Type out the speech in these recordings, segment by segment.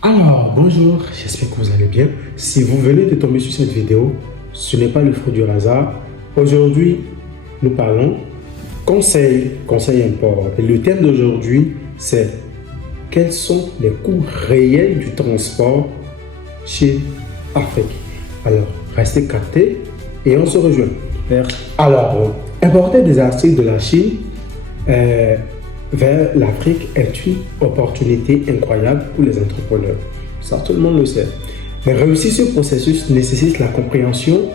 Alors, bonjour, j'espère que vous allez bien. Si vous venez de tomber sur cette vidéo, ce n'est pas le fruit du hasard. Aujourd'hui, nous parlons conseil import. Et le thème d'aujourd'hui, c'est quels sont les coûts réels du transport chez Afrique. Alors, restez captés et on se rejoint. Alors, importer des articles de la Chine vers l'Afrique est une opportunité incroyable pour les entrepreneurs. Ça, tout le monde le sait. Mais réussir ce processus nécessite la compréhension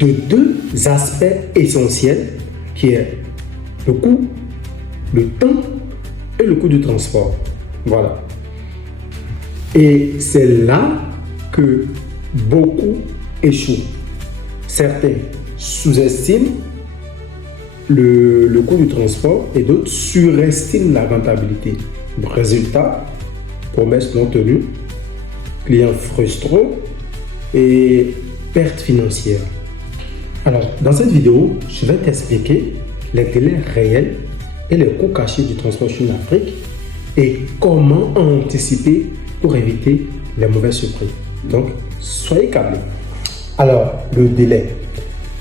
de deux aspects essentiels qui est le coût, le temps et le coût du transport. Voilà. Et c'est là que beaucoup échouent. Certains sous-estiment le coût du transport et d'autres surestiment la rentabilité. Résultat, promesses non tenues, clients frustrés et pertes financières. Alors, dans cette vidéo, je vais t'expliquer les délais réels et les coûts cachés du transport Chine-Afrique et comment anticiper pour éviter les mauvaises surprises. Donc, soyez câblés. Alors, le délai.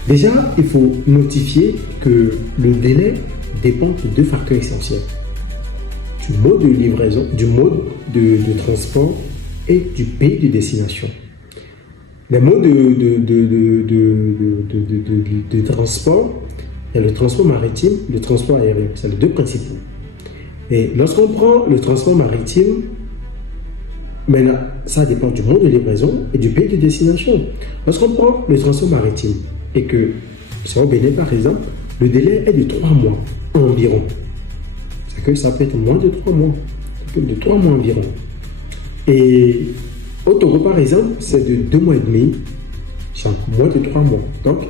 Déjà, il faut notifier que le délai dépend de deux facteurs essentiels. Du mode de livraison, du mode de transport et du pays de destination. Les modes de transport, il y a le transport maritime, le transport aérien. C'est les deux principaux. Et lorsqu'on prend le transport maritime, maintenant, ça dépend du mode de livraison et du pays de destination. Lorsqu'on prend le transport maritime et que, c'est au Bénin par exemple, le délai est de 3 mois environ. C'est que ça peut être moins de 3 mois. Ça peut être de 3 mois environ. Et au Togo par exemple, c'est de 2 mois et demi, c'est moins de 3 mois. Donc,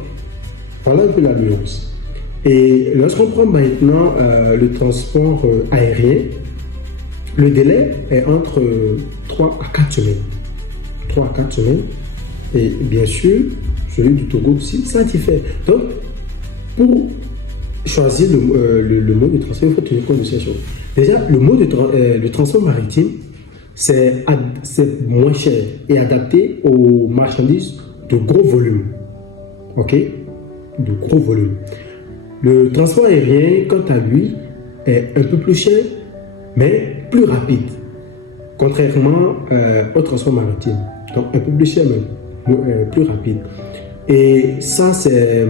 voilà un peu la nuance. Et lorsqu'on prend maintenant le transport aérien, le délai est entre 3 à 4 semaines. 3 à 4 semaines. Et bien sûr, celui du Togo aussi, ça diffère. Donc, pour choisir le mode de transport, il faut tenir compte de ces choses. Déjà, le mode de transport maritime, c'est moins cher et adapté aux marchandises de gros volume. OK? De gros volume. Le transport aérien, quant à lui, est un peu plus cher, mais plus rapide, contrairement au transport maritime. Donc, un peu plus cher, mais plus rapide. Et ça, c'est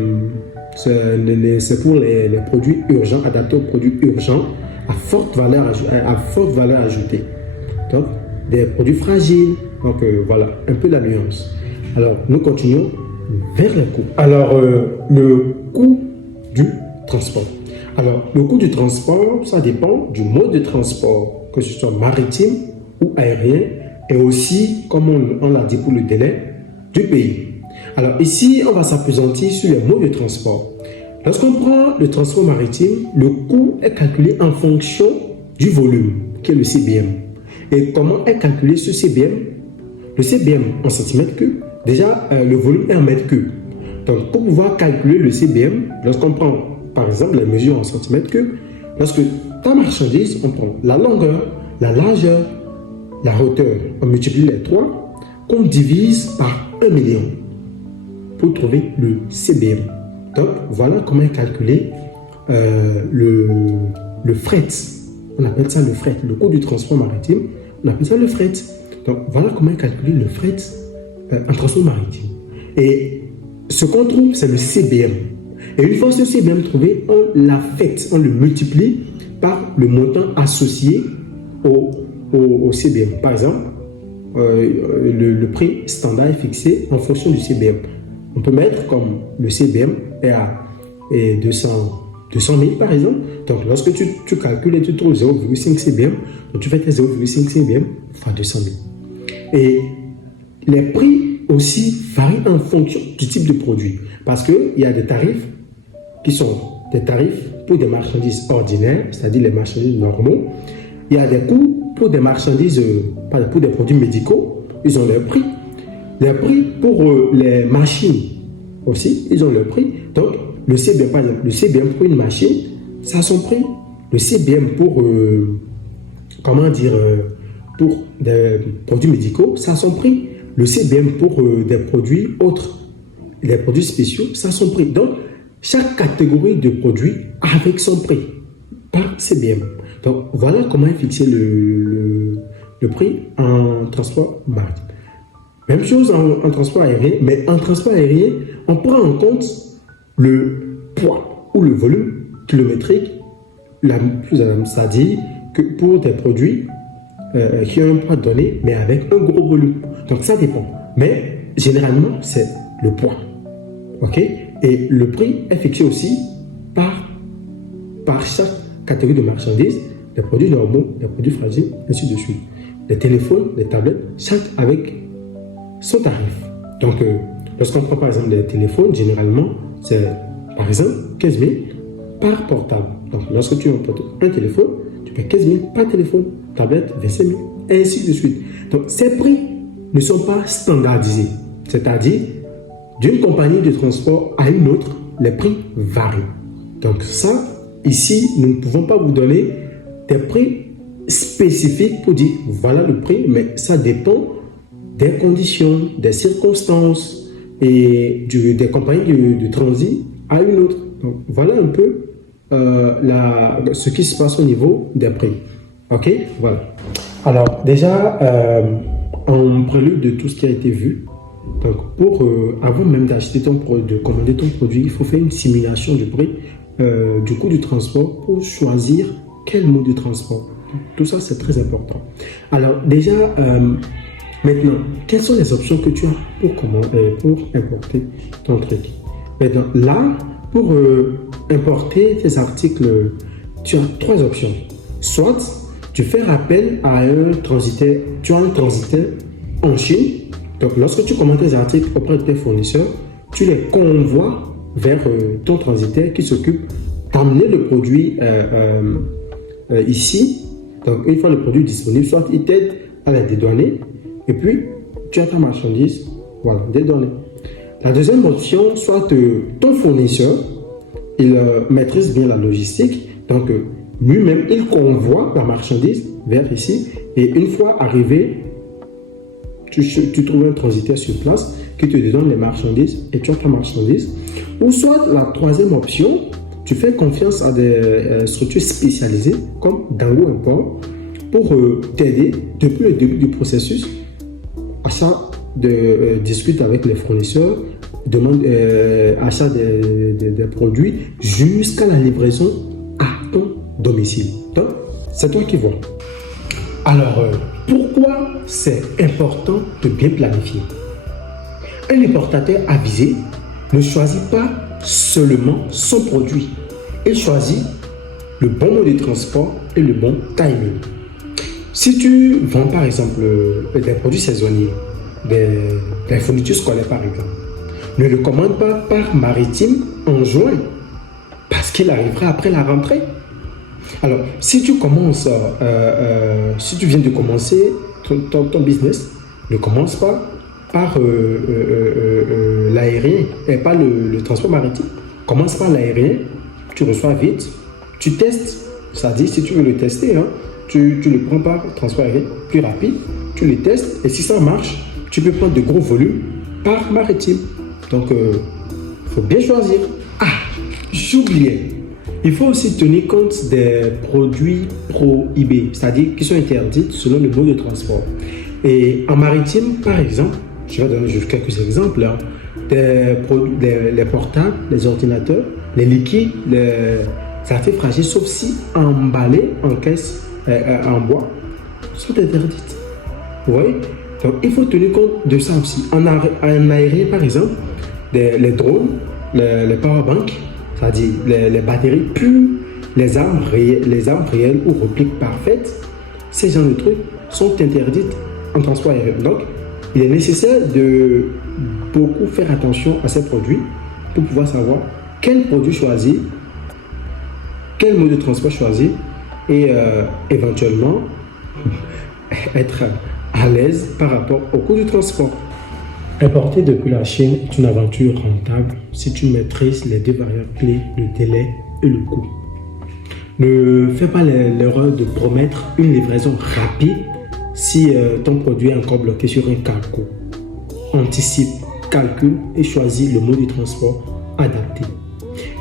pour les produits urgents, adaptés aux produits urgents à forte valeur ajoutée. Donc, des produits fragiles. Donc, voilà, un peu la nuance. Alors, nous continuons vers les coûts. Alors, le coût du transport. Alors, le coût du transport, ça dépend du mode de transport, que ce soit maritime ou aérien, et aussi, comme on l'a dit pour le délai, du pays. Alors ici, on va s'appesantir sur les modes de transport. Lorsqu'on prend le transport maritime, le coût est calculé en fonction du volume, qui est le CBM. Et comment est calculé ce CBM? Le CBM en centimètres cubes, déjà le volume est en mètres cubes. Donc pour pouvoir calculer le CBM, lorsqu'on prend par exemple les mesures en centimètres cubes, lorsque ta marchandise, on prend la longueur, la largeur, la hauteur, on multiplie les trois, qu'on divise par 1 million pour trouver le CBM. Donc, voilà comment est calculé le fret. On appelle ça le fret, le coût du transport maritime. On appelle ça le fret. Donc, voilà comment est calculé le fret en transport maritime. Et ce qu'on trouve, c'est le CBM. Et une fois ce CBM trouvé, on l'affecte, on le multiplie par le montant associé au CBM. Par exemple, le prix standard est fixé en fonction du CBM. On peut mettre comme le CBM est à 200 000 par exemple. Donc lorsque tu calcules et tu trouves 0,5 CBM, donc tu fais tes 0,5 CBM fois 200 000. Et les prix aussi varient en fonction du type de produit. Parce qu'il y a des tarifs qui sont des tarifs pour des marchandises ordinaires, c'est-à-dire les marchandises normaux. Il y a des coûts pour des marchandises, pour des produits médicaux, ils ont leur prix. Les prix pour les machines aussi, ils ont leur prix. Donc, le CBM, par exemple, le CBM pour une machine, ça a son prix. Le CBM pour pour des produits médicaux, ça a son prix. Le CBM pour des produits autres, des produits spéciaux, ça a son prix. Donc, chaque catégorie de produits avec son prix par CBM. Donc, voilà comment est fixé le prix en transport maritime. Même chose en transport aérien, mais en transport aérien, on prend en compte le poids ou le volume kilométrique, c'est-à-dire que pour des produits qui ont un poids donné, mais avec un gros volume. Donc ça dépend. Mais généralement, c'est le poids. OK? Et le prix est fixé aussi par chaque catégorie de marchandises, les produits normaux, les produits fragiles, ainsi de suite. Les téléphones, les tablettes, chaque avec son tarif. Donc, lorsqu'on prend par exemple des téléphones, généralement, c'est par exemple 15 000 par portable. Donc, lorsque tu importes un téléphone, tu payes 15 000 par téléphone, tablette 25 000, et ainsi de suite. Donc, ces prix ne sont pas standardisés. C'est-à-dire, d'une compagnie de transport à une autre, les prix varient. Donc, ça, ici, nous ne pouvons pas vous donner des prix spécifiques pour dire voilà le prix, mais ça dépend des conditions, des circonstances et des compagnies de transit à une autre. Donc, voilà un peu ce qui se passe au niveau des prix. OK? Voilà. Alors, déjà, en prélude de tout ce qui a été vu, donc avant même d'acheter de commander ton produit, il faut faire une simulation du prix, du coût du transport pour choisir quel mode de transport. Tout ça, c'est très important. Alors, déjà, maintenant, quelles sont les options que tu as pour importer ton truc? Maintenant, là, pour importer tes articles, tu as trois options. Soit tu fais appel à un transitaire, tu as un transitaire en Chine. Donc, lorsque tu commandes tes articles auprès de tes fournisseurs, tu les convoies vers ton transitaire qui s'occupe d'amener le produit ici. Donc, une fois le produit disponible, soit il t'aide à la dédouaner, et puis tu as ta marchandise, voilà, dédouanée. La deuxième option, soit ton fournisseur, il maîtrise bien la logistique, donc lui-même, il convoie la marchandise vers ici, et une fois arrivé, tu trouves un transitaire sur place qui te donne les marchandises et tu as ta marchandise. Ou soit la troisième option, tu fais confiance à des structures spécialisées comme Dango Import pour t'aider depuis le début du processus. Achat discute avec les fournisseurs, demande achat des produits jusqu'à la livraison à ton domicile. Donc, c'est toi qui vois. Alors, pourquoi c'est important de bien planifier? Un importateur avisé ne choisit pas seulement son produit. Il choisit le bon mode de transport et le bon timing. Si tu vends par exemple des produits saisonniers, des fournitures scolaires par exemple, ne le commande pas par maritime en juin parce qu'il arrivera après la rentrée. Alors, si tu commences, si tu viens de commencer ton business, ne commence pas par l'aérien et pas le transport maritime. Commence par l'aérien, tu reçois vite, tu testes, c'est-à-dire si tu veux le tester, hein, tu le prends par transport aérien plus rapide, tu le testes et si ça marche, tu peux prendre de gros volumes par maritime. Donc, il faut bien choisir. Ah, j'oubliais. Il faut aussi tenir compte des produits prohibés, c'est-à-dire qui sont interdits selon le mode de transport. Et en maritime, par exemple, je vais donner juste quelques exemples, hein, les portables, les ordinateurs, les liquides, les articles fragiles, sauf si emballés en caisse en bois, sont interdites. Vous voyez? Donc, il faut tenir compte de ça aussi. En aérien, par exemple, les drones, les powerbanks, c'est-à-dire les batteries pures, les armes réelles ou répliques parfaites, ces genres de trucs sont interdites en transport aérien. Donc, il est nécessaire de beaucoup faire attention à ces produits pour pouvoir savoir quel produit choisir, quel mode de transport choisir et éventuellement être à l'aise par rapport au coût du transport. Importer depuis la Chine est une aventure rentable si tu maîtrises les deux variables clés, le délai et le coût. Ne fais pas l'erreur de promettre une livraison rapide Si ton produit est encore bloqué sur un cargo, anticipe, calcule et choisis le mode de transport adapté.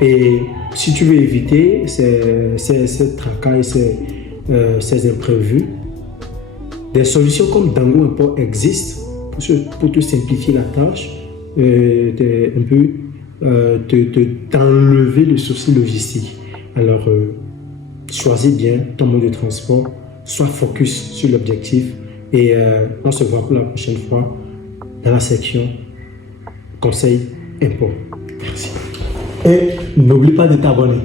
Et si tu veux éviter ces tracas et ces imprévus, des solutions comme Dango Import existent pour te simplifier la tâche, t'enlever le souci logistique. Alors, choisis bien ton mode de transport, sois focus sur l'objectif et on se voit pour la prochaine fois dans la section conseil import. Merci. Et n'oublie pas de t'abonner.